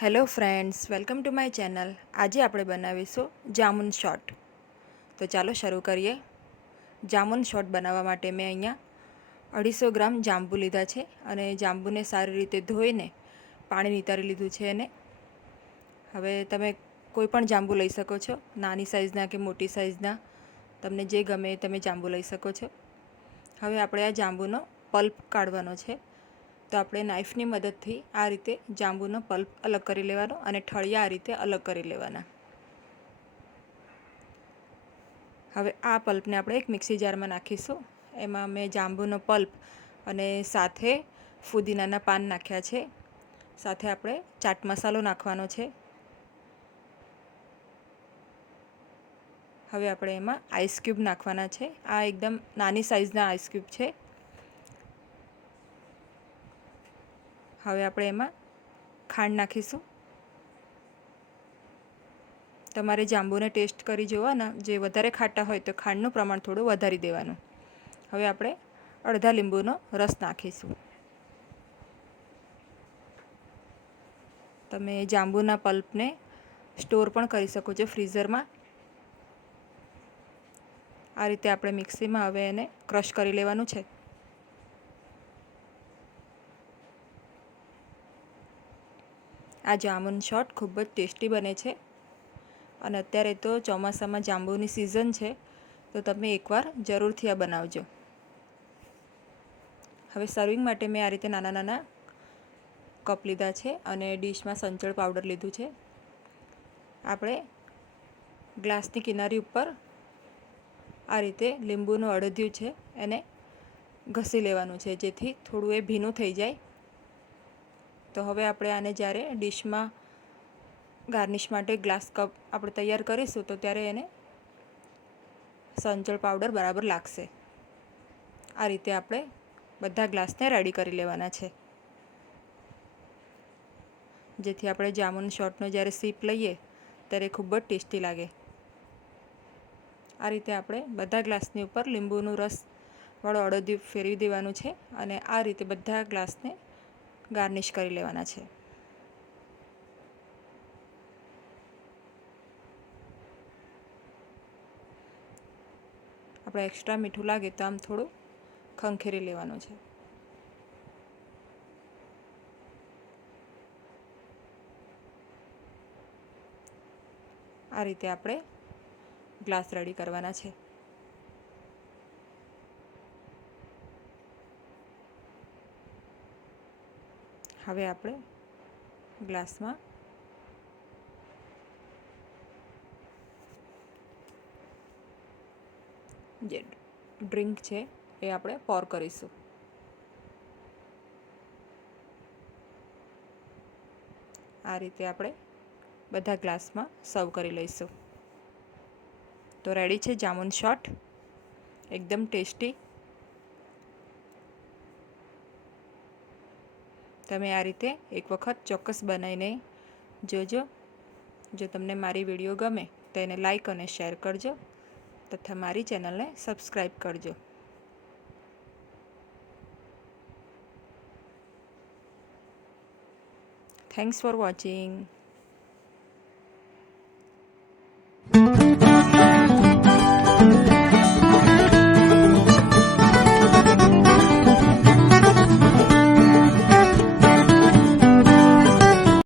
Hello friends, welcome to my channel. આજે આપણે બનાવીશું જામુન શોટ. તો ચાલો શરૂ કરીએ. જામુન શોટ બનાવવા માટે મેં અહીંયા 250 ગ્રામ જાંબુ લીધા છે અને જાંબુને સારી રીતે ધોઈને પાણી નિતારી લીધું છે. એને હવે તમે કોઈ પણ જાંબુ લઈ શકો છો, નાની સાઇઝના કે મોટી સાઇઝના, તમને જે ગમે એ તમે જાંબુ લઈ શકો છો. હવે આપણે આ જાંબુનો પલ્પ કાઢવાનો છે. તો આપણે નાઇફની મદદથી આ રીતે જાંબુનો પલ્પ અલગ કરી લેવાનો અને ઠળિયા આ રીતે અલગ કરી લેવાના. હવે આ પલ્પને આપણે એક મિક્સી જારમાં નાખીશું. એમાં મેં જાંબુનો પલ્પ અને સાથે ફુદીનાના પાન નાખ્યા છે. સાથે આપણે ચાટ મસાલો નાખવાનો છે. હવે આપણે એમાં આઈસ ક્યુબ નાખવાના છે. આ એકદમ નાની સાઇઝના આઈસ ક્યુબ છે. હવે આપણે એમાં ખાંડ નાખીશું. તમારે જાંબુને ટેસ્ટ કરી જોવાના, જે વધારે ખાટા હોય તો ખાંડનું પ્રમાણ થોડું વધારી દેવાનું. હવે આપણે અડધા લીંબુનો રસ નાખીશું. તમે જાંબુના પલ્પને સ્ટોર પણ કરી શકો છો ફ્રીઝરમાં. આ રીતે આપણે મિક્સીમાં હવે એને ક્રશ કરી લેવાનું છે. આ જામુન શોટ ખૂબ જ ટેસ્ટી બને છે અને અત્યારે તો ચોમાસામાં જાંબુની સિઝન છે, તો તમે એકવાર જરૂરથી આ બનાવજો. હવે સર્વિંગ માટે મેં આ રીતે નાના નાના કપ લીધા છે અને ડીશમાં સંચળ પાવડર લીધું છે. આપણે ગ્લાસની કિનારી ઉપર આ રીતે લીંબુનું અડદિયું છે એને ઘસી લેવાનું છે, જેથી થોડું એ ભીનું થઈ જાય. તો હવે આપણે આને જ્યારે ડીશમાં ગાર્નિશ માટે ગ્લાસ કપ આપણે તૈયાર કરીશું તો ત્યારે એને સંચળ પાવડર બરાબર લાગશે. આ રીતે આપણે બધા ગ્લાસને રેડી કરી લેવાના છે, જેથી આપણે જામુન શોટનો જ્યારે સીપ લઈએ ત્યારે ખૂબ જ ટેસ્ટી લાગે. આ રીતે આપણે બધા ગ્લાસની ઉપર લીંબુનું રસવાળો અડદિયું ફેરવી દેવાનું છે અને આ રીતે બધા ગ્લાસને ગાર્નિશ કરી લેવાના છે. આપણે એક્સ્ટ્રા મીઠું લાગે તો આમ થોડું ખંખેરી લેવાનું છે. આ રીતે આપણે ગ્લાસ રેડી કરવાના છે. હવે આપણે ગ્લાસમાં જે ડ્રિંક છે એ આપણે પોર કરીશું. આ રીતે આપણે બધા ગ્લાસમાં સર્વ કરી લઈશું. તો રેડી છે જામુન શોટ, એકદમ ટેસ્ટી. તમે આ રીતે એક વખત ચોક્કસ બનાવીને જોજો. જો તમને મારી વિડીયો ગમે તો એને લાઈક અને શેર કરજો તથા મારી ચેનલને સબસ્ક્રાઈબ કરજો. Thanks for watching.